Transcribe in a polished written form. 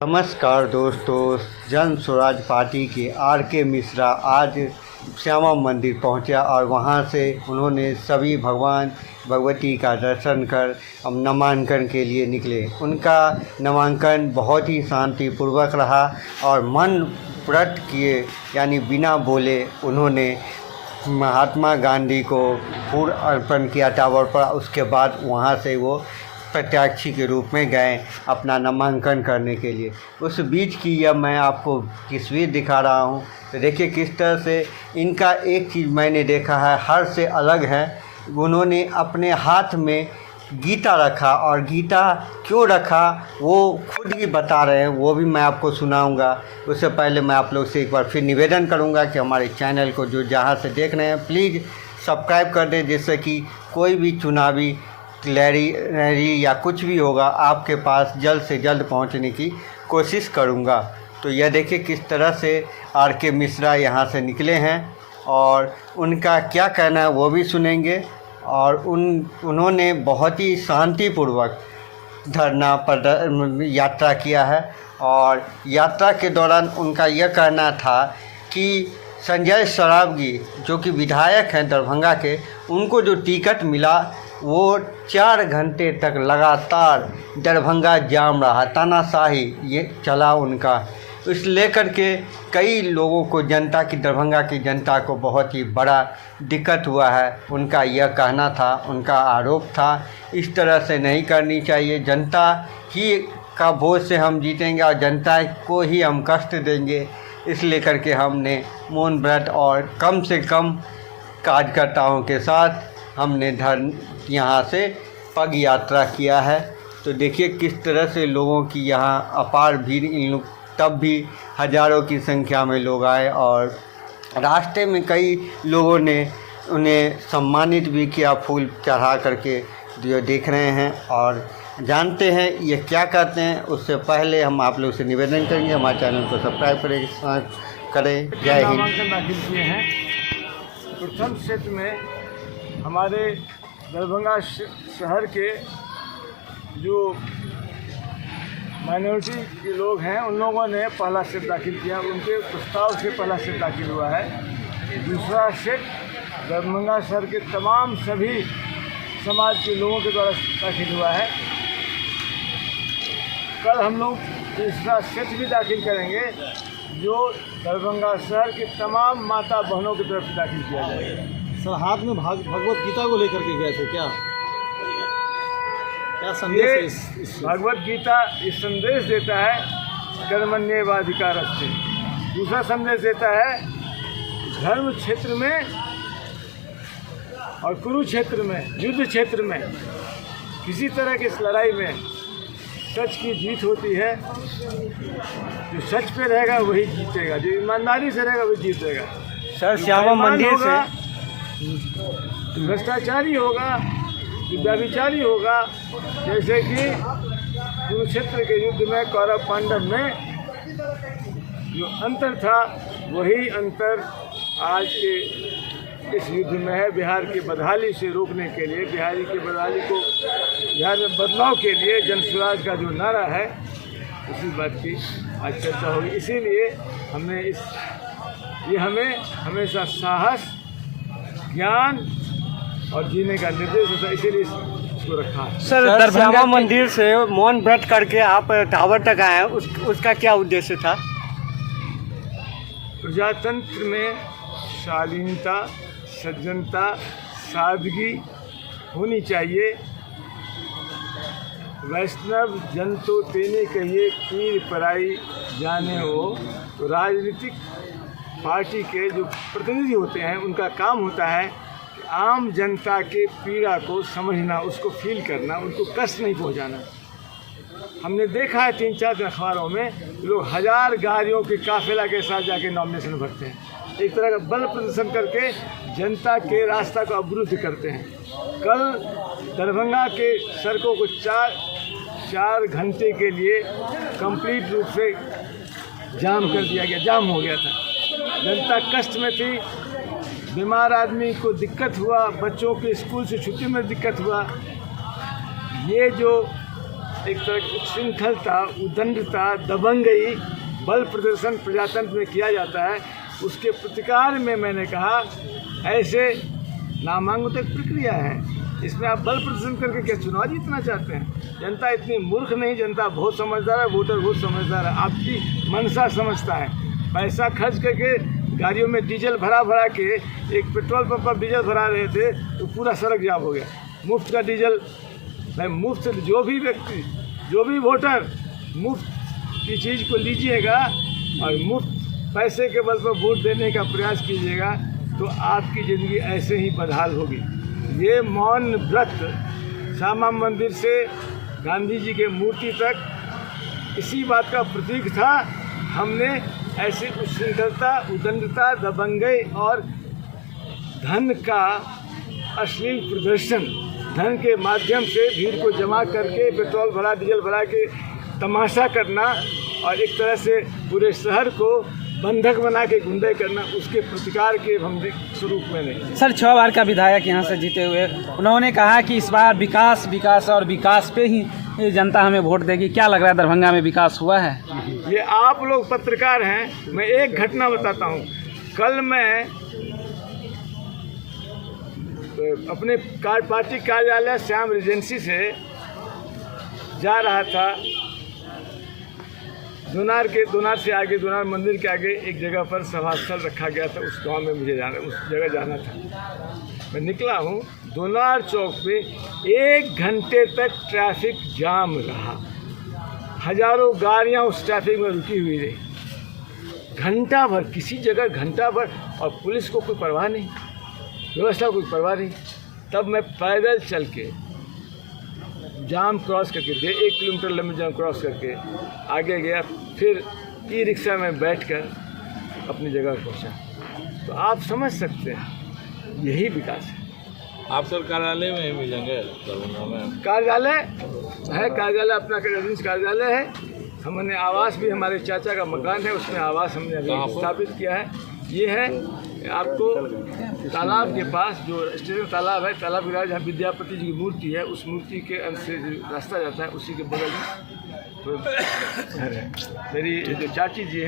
नमस्कार दोस्तों, जन स्वराज पार्टी के आर.के. मिश्रा आज श्यामा मंदिर पहुंचा और वहां से उन्होंने सभी भगवान भगवती का दर्शन कर अब नामांकन के लिए निकले। उनका नामांकन बहुत ही शांतिपूर्वक रहा और मन व्रत किए यानी बिना बोले उन्होंने महात्मा गांधी को फूल अर्पण किया टावर पर। उसके बाद वहां से वो प्रत्याशी के रूप में गए अपना नामांकन करने के लिए। उस बीच की यह मैं आपको तस्वीर दिखा रहा हूँ। तो देखिए किस तरह से इनका एक चीज़ मैंने देखा है हर से अलग है। उन्होंने अपने हाथ में गीता रखा और गीता क्यों रखा वो खुद ही बता रहे हैं, वो भी मैं आपको सुनाऊंगा। उससे पहले मैं आप लोग से एक बार फिर निवेदन करूंगा कि हमारे चैनल को जो जहाँ से देख रहे हैं प्लीज़ सब्सक्राइब कर दें, जिससे कि कोई भी चुनावी रैली या कुछ भी होगा आपके पास जल्द से जल्द पहुंचने की कोशिश करूंगा। तो यह देखिए किस तरह से आर.के. मिश्रा यहां से निकले हैं और उनका क्या कहना है वो भी सुनेंगे। और उन्होंने बहुत ही शांतिपूर्वक धरना पर यात्रा किया है और यात्रा के दौरान उनका यह कहना था कि संजय सरावगी जो कि विधायक हैं दरभंगा के, उनको जो टिकट मिला वो 4 घंटे तक लगातार दरभंगा जाम रहा, तानाशाही ये चला उनका। इस लेकर के कई लोगों को, जनता की, दरभंगा की जनता को बहुत ही बड़ा दिक्कत हुआ है। उनका यह कहना था, उनका आरोप था इस तरह से नहीं करनी चाहिए। जनता ही का वोट से हम जीतेंगे और जनता को ही हम कष्ट देंगे, इस लेकर के हमने मौन व्रत और कम से कम कार्यकर्ताओं के साथ हमने यहाँ से पग यात्रा किया है। तो देखिए किस तरह से लोगों की यहाँ अपार भीड़, इन लोग तब भी हज़ारों की संख्या में लोग आए और रास्ते में कई लोगों ने उन्हें सम्मानित भी किया फूल चढ़ा करके, जो देख रहे हैं और जानते हैं ये क्या कहते हैं। उससे पहले हम आप लोग से निवेदन करेंगे हमारे चैनल को सब्सक्राइब करें। जय हिंद। नामांकन दाखिल किए हैं। प्रथम क्षेत्र में हमारे दरभंगा शहर के जो माइनॉरिटी के लोग हैं उन लोगों ने पहला सेट दाखिल किया, उनके प्रस्ताव से पहला सेट दाखिल हुआ है। दूसरा सेट दरभंगा शहर के तमाम सभी समाज के लोगों के द्वारा दाखिल हुआ है। कल हम लोग तीसरा सेट भी दाखिल करेंगे जो दरभंगा शहर के तमाम माता बहनों की तरफ से दाखिल किया जाएगा। सर, हाथ में भगवत गीता को लेकर के गए थे, क्या संदेश है इस भगवत गीता इस संदेश देता है कर्मण्येवाधिकारस्ते। दूसरा संदेश देता है धर्म क्षेत्र में और कुरुक्षेत्र में, युद्ध क्षेत्र में किसी तरह की इस लड़ाई में सच की जीत होती है। जो सच पे रहेगा वही जीतेगा, जो ईमानदारी से रहेगा वही जीतेगा। सर, श्यामा मंदिर से भ्रष्टाचारी होगा, व्यभिचारी होगा, जैसे कि कुरुक्षेत्र के युद्ध में कौरव पांडव में जो अंतर था वही अंतर आज के इस युद्ध में है। बिहार की बदहाली से रोकने के लिए, बिहारी की बदहाली को बिहार में बदलाव के लिए जन स्वराज का जो नारा है उसी बात की आज चर्चा होगी। इसीलिए हमने ये हमें हमेशा साहस, ज्ञान और जीने का निर्देश होता है, इसीलिए इसको रखा है। सर, दरभंगा मंदिर से मौन व्रत करके आप टावर तक आए हैं, उसका क्या उद्देश्य था? प्रजातंत्र में शालीनता, सज्जनता, सादगी होनी चाहिए। वैष्णव जन तो तेने कहिए पीर पराई जाने हो। तो राजनीतिक पार्टी के जो प्रतिनिधि होते हैं उनका काम होता है कि आम जनता के पीड़ा को समझना, उसको फील करना, उनको कष्ट नहीं पहुंचाना। हमने देखा है 3-4 अखबारों में लोग 1000 गाड़ियों के काफिला के साथ जाके नॉमिनेशन भरते हैं, एक तरह का बल प्रदर्शन करके जनता के रास्ता को अवरुद्ध करते हैं। कल दरभंगा के सड़कों को 4 घंटे के लिए कंप्लीट रूप से जाम कर दिया गया, जाम हो गया था। जनता कष्ट में थी, बीमार आदमी को दिक्कत हुआ, बच्चों के स्कूल से छुट्टी में दिक्कत हुआ। ये जो एक तरह की उच्छृंखलता, उदंडता, दबंगई, बल प्रदर्शन प्रजातंत्र में किया जाता है, उसके प्रतिकार में मैंने कहा ऐसे नामांकन तो एक प्रक्रिया है, इसमें आप बल प्रदर्शन करके क्या चुनाव जीतना चाहते हैं? जनता इतनी मूर्ख नहीं, जनता बहुत समझदार है, वोटर बहुत समझदार है, आपकी मनसा समझता है। पैसा खर्च करके गाड़ियों में डीजल भरा के, एक पेट्रोल पंप पर डीजल भरा रहे थे तो पूरा सड़क जाम हो गया। मुफ्त का डीजल, मैं मुफ्त, जो भी व्यक्ति, जो भी वोटर मुफ्त की चीज़ को लीजिएगा और मुफ्त पैसे के बल पर वोट देने का प्रयास कीजिएगा तो आपकी ज़िंदगी ऐसे ही बदहाल होगी। ये मौन व्रत श्यामा मंदिर से गांधी जी के मूर्ति तक इसी बात का प्रतीक था। हमने ऐसी उच्छृंखलता, उदंडता, दबंगई और धन का अश्लील प्रदर्शन, धन के माध्यम से भीड़ को जमा करके पेट्रोल भरा, डीजल भरा के तमाशा करना और एक तरह से पूरे शहर को बंधक बना के गुंडे करना, उसके प्रतिकार के हम स्वरूप में नहीं। सर 6 बार का विधायक यहाँ से जीते हुए, उन्होंने कहा कि इस बार विकास विकास और विकास पे ही जनता हमें वोट देगी। क्या लग रहा है, दरभंगा में विकास हुआ है? ये आप लोग पत्रकार हैं, मैं एक घटना बताता हूँ। कल मैं अपने पार्टी कार्यालय श्याम रेजेंसी से जा रहा था, दोनार से आगे, दोनार मंदिर के आगे एक जगह पर सभास्थल रखा गया था, उस गांव में मुझे जाना, उस जगह जाना था। मैं निकला हूँ, दोनार चौक पे 1 घंटे तक ट्रैफिक जाम रहा, हजारों गाड़ियाँ उस ट्रैफिक में रुकी हुई रही, घंटा भर, किसी जगह घंटा भर, और पुलिस को कोई परवाह नहीं, व्यवस्था को कोई परवाह नहीं। तब मैं पैदल चल के जाम क्रॉस करके 1 किलोमीटर लंबे जाम क्रॉस करके आगे गया, फिर ई रिक्शा में बैठकर अपनी जगह पहुंचा। तो आप समझ सकते हैं, यही विकास है। आप सर कार्यालय में ही मिलेंगे दरभंगा में? कार्यालय है, कार्यालय अपना रेजिडेंस कार्यालय है। हमने आवास भी, हमारे चाचा का मकान है, उसमें आवास हमने अभी स्थापित किया है। ये है आपको तालाब के पास, जो स्टेशन तालाब है, तालाब के जहाँ विद्यापति जी की मूर्ति है, उस मूर्ति के अंत से रास्ता जाता है, उसी के बगल में घर है। मेरी जो चाची जी है